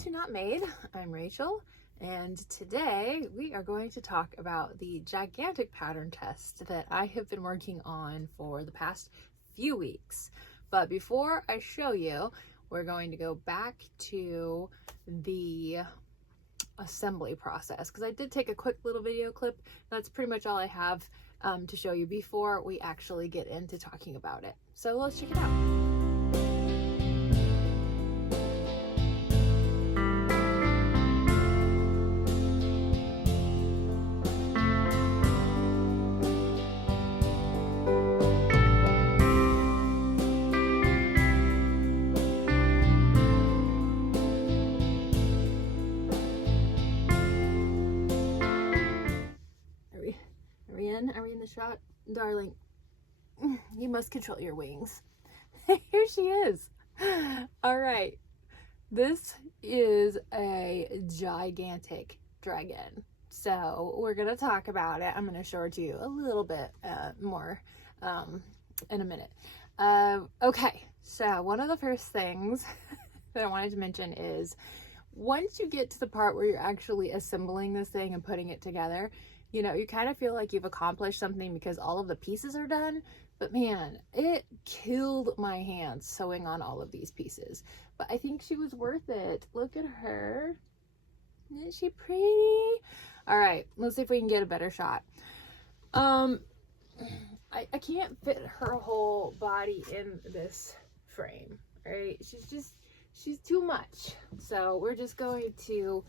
to Not Made. I'm Rachel, and today we are going to talk about the gigantic pattern test that I have been working on for the past few weeks. But before I show you, we're going to go back to the assembly process, because I did take a quick little video clip. That's pretty much all I have to show you before we actually get into talking about it. So let's check it out. Are we in the shot? Darling, you must control your wings. Here she is. All right. This is a gigantic dragon. So we're going to talk about it. I'm going to show it to you a little bit more in a minute. Okay. So one of the first things that I wanted to mention is once you get to the part where you're actually assembling this thing and putting it together, you know, you kind of feel like you've accomplished something because all of the pieces are done. But man, it killed my hands sewing on all of these pieces. But I think she was worth it. Look at her. Isn't she pretty? All right, let's see if we can get a better shot. I can't fit her whole body in this frame, right? She's too much. So we're just going to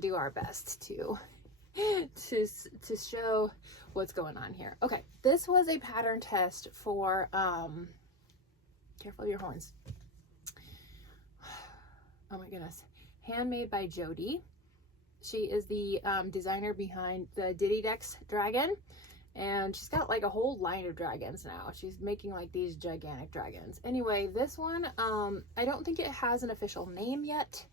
do our best to show what's going on here. Okay, this was a pattern test for careful of your horns. Oh my goodness. Handmade by Jody. She is the designer behind the Diddy Dex dragon, and she's got like a whole line of dragons now. She's making like these gigantic dragons. Anyway, this one I don't think it has an official name yet.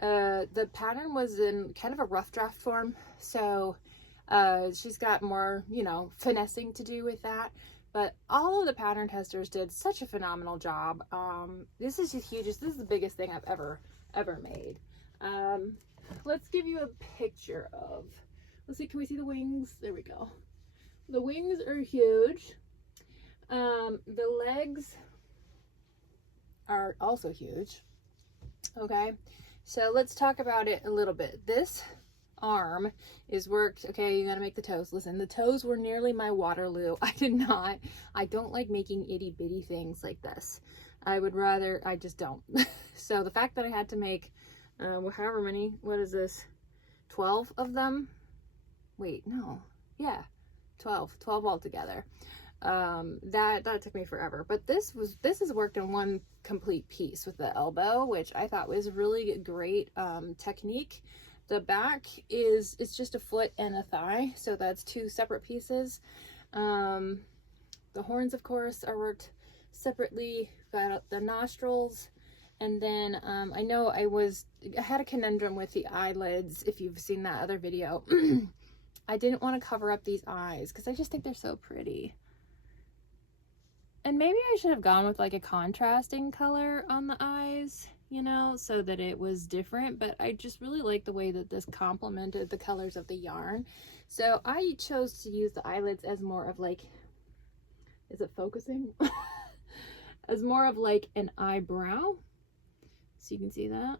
The pattern was in kind of a rough draft form, so she's got more, you know, finessing to do with that. But all of the pattern testers did such a phenomenal job. This is just huge. This is the biggest thing I've ever made. Let's give you a picture of, let's see, can we see the wings? There we go. The wings are huge. The legs are also huge. Okay. So let's talk about it a little bit. This arm is worked. Okay, you gotta make the toes. Listen, the toes were nearly my Waterloo. I don't like making itty bitty things like this. I just don't. So the fact that I had to make, however many, what is this? 12 of them? Wait, no. Yeah, 12 altogether. That took me forever, but this is worked in one complete piece with the elbow, which I thought was really great technique. The back it's just a foot and a thigh, so that's two separate pieces. The horns, of course, are worked separately. Got the nostrils, and then I know I had a conundrum with the eyelids. If you've seen that other video, I didn't want to cover up these eyes because I just think they're so pretty. And maybe I should have gone with like a contrasting color on the eyes, you know, so that it was different. But I just really like the way that this complemented the colors of the yarn. So I chose to use the eyelids as more of like, is it focusing? As more of like an eyebrow. So you can see that.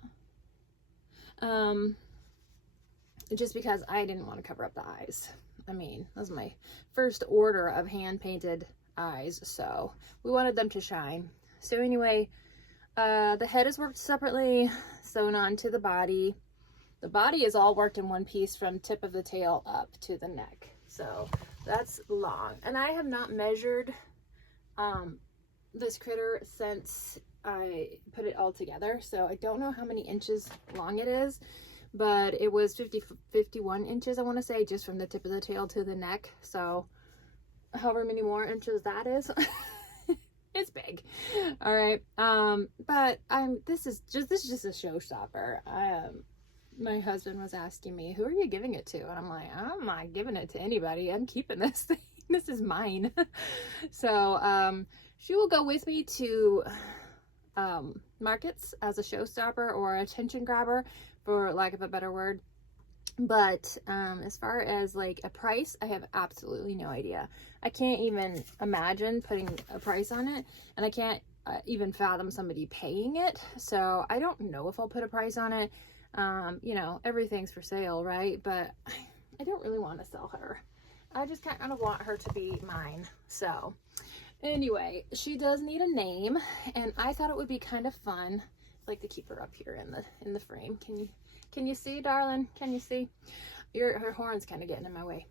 Just because I didn't want to cover up the eyes. I mean, that was my first order of hand painted eyes, so we wanted them to shine. So anyway, the head is worked separately, sewn onto the body. The body is all worked in one piece from tip of the tail up to the neck, so that's long. And I have not measured this critter since I put it all together, so I don't know how many inches long it is, but it was 51 inches, I want to say, just from the tip of the tail to the neck. So however many more inches that is, it's big. All right. But this is just a showstopper. My husband was asking me, who are you giving it to? And I'm like, I'm not giving it to anybody. I'm keeping this thing. This is mine. So she will go with me to markets as a showstopper or attention grabber, for lack of a better word. But as far as like a price, I have absolutely no idea. I can't even imagine putting a price on it, and I can't even fathom somebody paying it. So I don't know if I'll put a price on it. You know, everything's for sale, right? But I don't really want to sell her. I just kind of want her to be mine. So anyway, she does need a name, and I thought it would be kind of fun. I'd like to keep her up here in the frame. Can you see, darling? Can you see? Her horn's kind of getting in my way.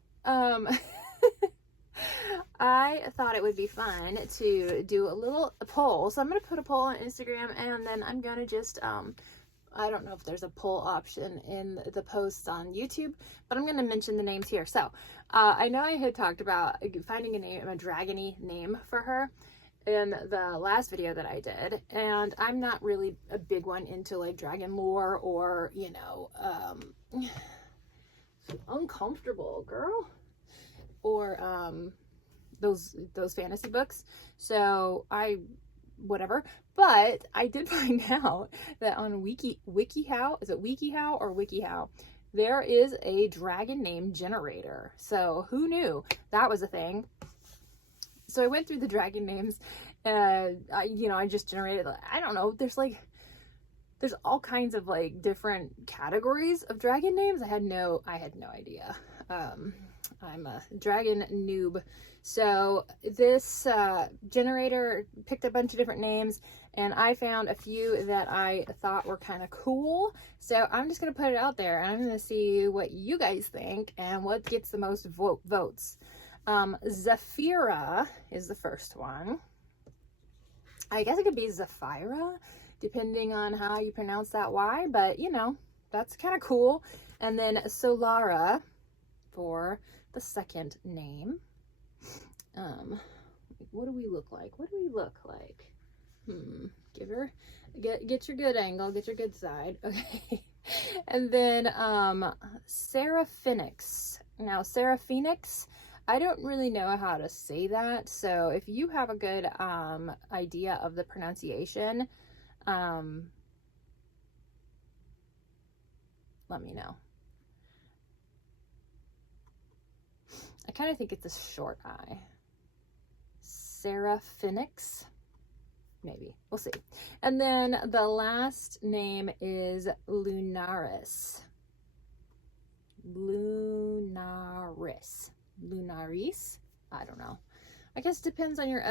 I thought it would be fun to do a little poll. So I'm going to put a poll on Instagram, and then I'm going to just, I don't know if there's a poll option in the posts on YouTube, but I'm going to mention the names here. So I know I had talked about finding a dragon-y name for her in the last video that I did, and I'm not really a big one into like dragon lore or, you know, uncomfortable girl, or those fantasy books. So whatever, but I did find out that on WikiHow, is it WikiHow or WikiHow, there is a dragon name generator. So who knew that was a thing? So I went through the dragon names, and I just generated, I don't know, there's all kinds of like different categories of dragon names. I had no idea. I'm a dragon noob. So this generator picked a bunch of different names, and I found a few that I thought were kind of cool. So I'm just going to put it out there, and I'm going to see what you guys think and what gets the most votes. Zafira is the first one. I guess it could be Zafira, depending on how you pronounce that Y, but you know, that's kind of cool. And then Solara for the second name. What do we look like? What do we look like? Get your good angle, get your good side. Okay. And then Sarah Phoenix. Now Sarah Phoenix, I don't really know how to say that, so if you have a good idea of the pronunciation, let me know. I kind of think it's a short I. Sarah Phoenix, maybe. We'll see. And then the last name is Lunaris. Lunaris, I don't know. I guess it depends on your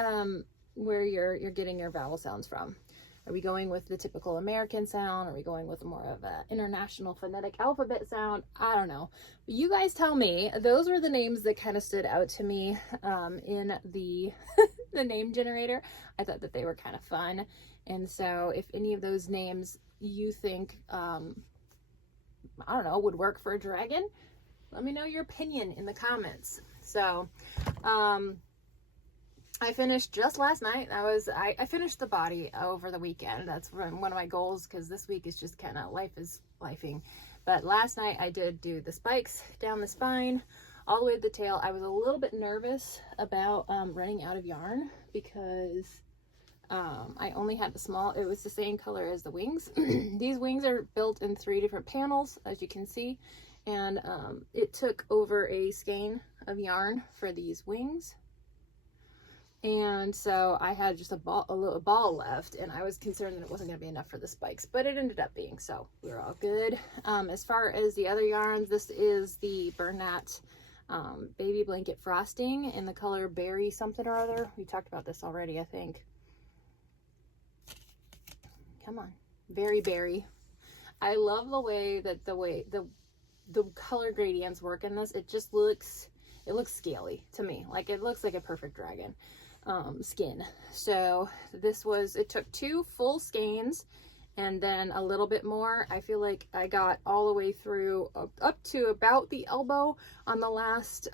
where you're getting your vowel sounds from. Are we going with the typical American sound? Are we going with more of an international phonetic alphabet sound? I don't know. But you guys tell me. Those were the names that kind of stood out to me in the the name generator. I thought that they were kind of fun, and so if any of those names you think I don't know, would work for a dragon, let me know your opinion in the comments. So I finished just last night. I finished the body over the weekend. That's one of my goals, because this week is just kind of life is lifing. But last night I did do the spikes down the spine all the way to the tail. I was a little bit nervous about running out of yarn, because I only had the small, it was the same color as the wings. These wings are built in 3 different panels, as you can see, and it took over a skein of yarn for these wings. And so I had just a little ball left, and I was concerned that it wasn't going to be enough for the spikes, but it ended up being, so we were all good. As far as the other yarns, this is the Bernat baby blanket frosting in the color berry something or other. We talked about this already, I think. Come on, berry. I love the way that the color gradients work in this. It just looks scaly to me. Like, it looks like a perfect dragon skin. So it took 2 full skeins and then a little bit more. I feel like I got all the way through up to about the elbow on the last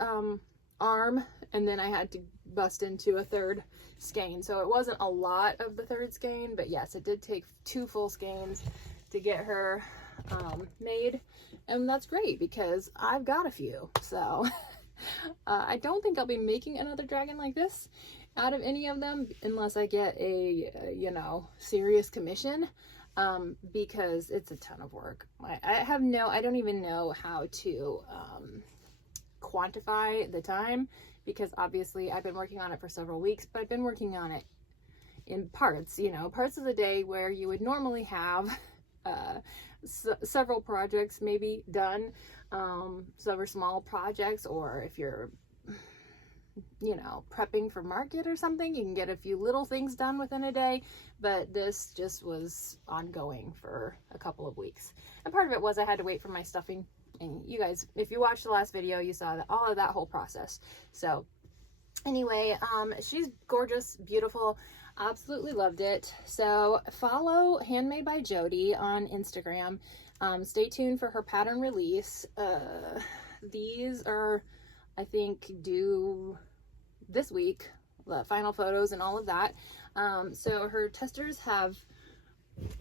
arm, and then I had to bust into a 3rd skein. So it wasn't a lot of the 3rd skein, but yes, it did take 2 full skeins to get her made, and that's great because I've got a few. So I don't think I'll be making another dragon like this out of any of them unless I get a, you know, serious commission, because it's a ton of work. I don't even know how to quantify the time, because obviously I've been working on it for several weeks, but I've been working on it in parts, you know, parts of the day where you would normally have several projects maybe done, several small projects, or if you're, you know, prepping for market or something, you can get a few little things done within a day, but this just was ongoing for a couple of weeks. And part of it was I had to wait for my stuffing, and you guys, if you watched the last video, you saw that all of that whole process. So anyway, she's gorgeous, beautiful, absolutely loved it. So follow Handmade by Jody on Instagram. Stay tuned for her pattern release. These are, I think, due this week, the final photos and all of that. So her testers have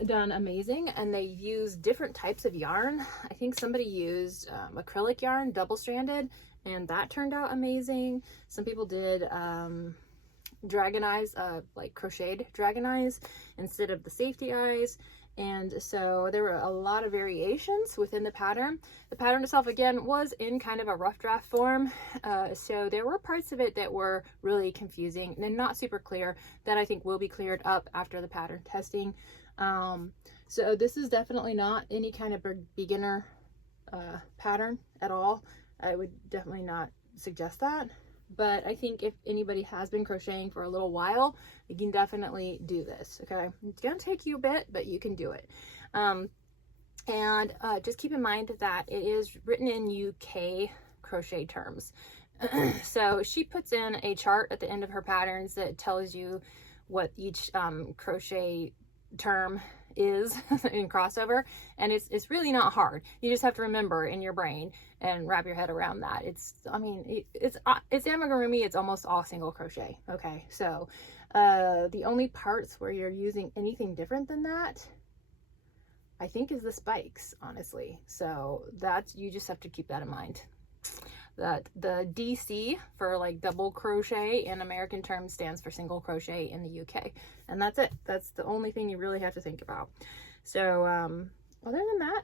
done amazing, and they use different types of yarn. I think somebody used acrylic yarn, double-stranded, and that turned out amazing. Some people did dragon eyes, like crocheted dragon eyes instead of the safety eyes. And so there were a lot of variations within the pattern. The pattern itself, again, was in kind of a rough draft form. So there were parts of it that were really confusing and not super clear that I think will be cleared up after the pattern testing. So this is definitely not any kind of beginner pattern at all. I would definitely not suggest that. But I think if anybody has been crocheting for a little while, you can definitely do this, okay? It's gonna take you a bit, but you can do it. And just keep in mind that it is written in UK crochet terms. So she puts in a chart at the end of her patterns that tells you what each crochet term is in crossover, and it's really not hard. You just have to remember in your brain and wrap your head around that. It's amigurumi. It's almost all single crochet. Okay, so the only parts where you're using anything different than that, I think, is the spikes, honestly. So that's, you just have to keep that in mind. That the DC for like double crochet in American terms stands for single crochet in the UK, and that's it. That's the only thing you really have to think about. So other than that,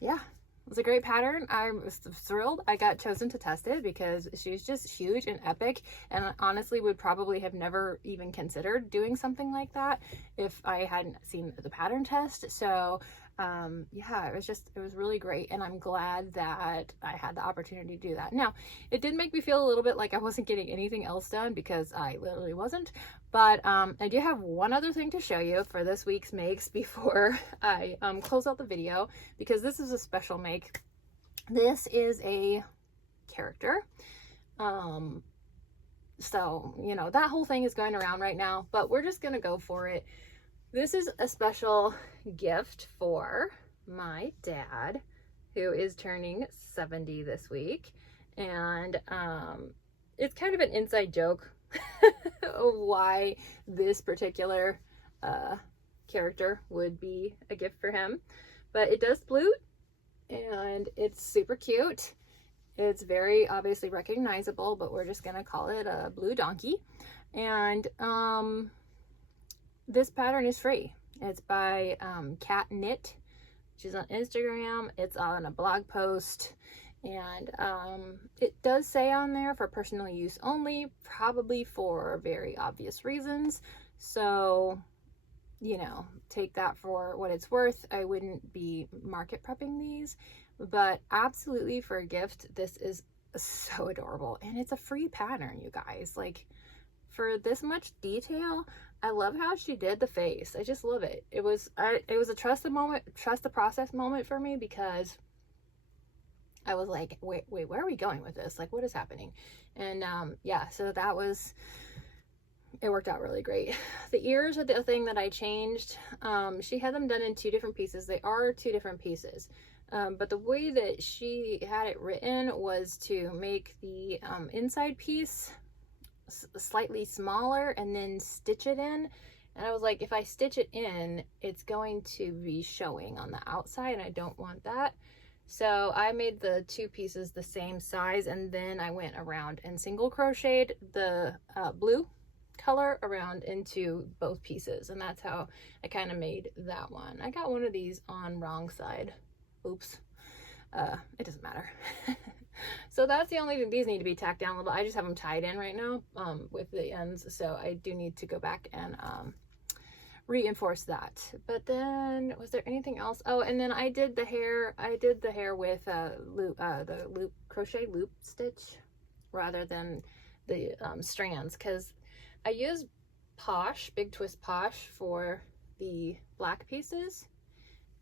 yeah, it was a great pattern. I was thrilled I got chosen to test it because she's just huge and epic, and honestly would probably have never even considered doing something like that if I hadn't seen the pattern test. So yeah, it was really great, and I'm glad that I had the opportunity to do that. Now, it did make me feel a little bit like I wasn't getting anything else done, because I literally wasn't, but I do have one other thing to show you for this week's makes before I close out the video, because this is a special make. This is a character, so you know, that whole thing is going around right now, but we're just gonna go for it. This is a special gift for my dad, who is turning 70 this week. And it's kind of an inside joke why this particular character would be a gift for him. But it does flute, and it's super cute. It's very obviously recognizable, but we're just going to call it a blue donkey. And this pattern is free. It's by Cat Knit. She's on Instagram. It's on a blog post, and it does say on there for personal use only, probably for very obvious reasons. So, you know, take that for what it's worth. I wouldn't be market prepping these, but absolutely for a gift, this is so adorable, and it's a free pattern, you guys. Like, for this much detail, I love how she did the face. I just love it. It was a trust the process moment for me, because I was like, wait, where are we going with this? Like, what is happening? And yeah, so it worked out really great. The ears are the thing that I changed. She had them done in 2 different pieces. They are 2 different pieces. But the way that she had it written was to make the inside piece slightly smaller and then stitch it in. And I was like, if I stitch it in, it's going to be showing on the outside, and I don't want that. So I made the two pieces the same size, and then I went around and single crocheted the blue color around into both pieces, and that's how I kind of made that one. I got one of these on wrong side. Oops. It doesn't matter. So that's the only thing. These need to be tacked down a little. I just have them tied in right now with the ends, so I do need to go back and reinforce that. But then was there anything else? Oh, and then I did the hair with the loop crochet loop stitch rather than the strands, because I use Big Twist Posh for the black pieces,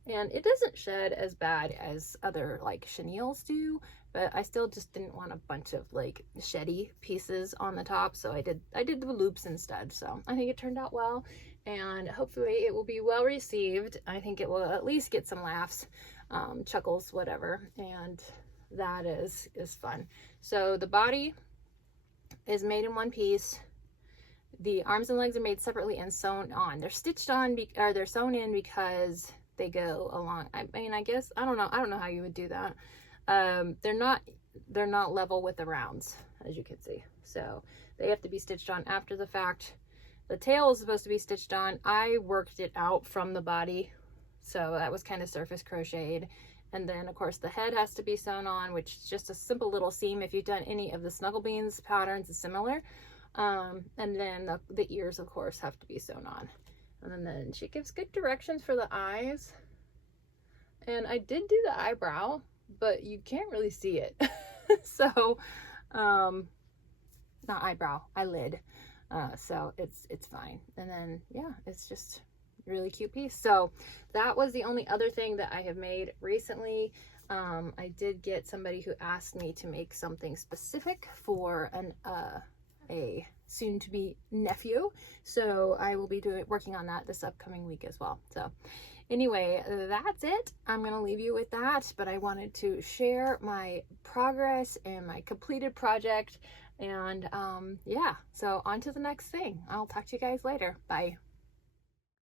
and it doesn't shed as bad as other like chenilles do, but I still just didn't want a bunch of like sheddy pieces on the top, so I did the loops instead. So I think it turned out well, and hopefully it will be well received. I think it will at least get some laughs, chuckles, whatever, and that is fun. So the body is made in one piece. The arms and legs are made separately and sewn on. They're stitched on, or they're sewn in because they go along. I mean, I guess, I don't know how you would do that. They're not level with the rounds, as you can see. So they have to be stitched on after the fact. The tail is supposed to be stitched on. I worked it out from the body, so that was kind of surface crocheted. And then of course the head has to be sewn on, which is just a simple little seam. If you've done any of the Snuggle Beans patterns, it's similar. And then the ears of course have to be sewn on. And then she gives good directions for the eyes. And I did do the eyebrow, but you can't really see it. So, not eyebrow, eyelid. So it's fine. And then, yeah, it's just a really cute piece. So that was the only other thing that I have made recently. I did get somebody who asked me to make something specific for a soon-to-be nephew, so I will be working on that this upcoming week as well. So anyway, that's it. I'm gonna leave you with that, but I wanted to share my progress and my completed project, and yeah, so on to the next thing. I'll talk to you guys later. Bye.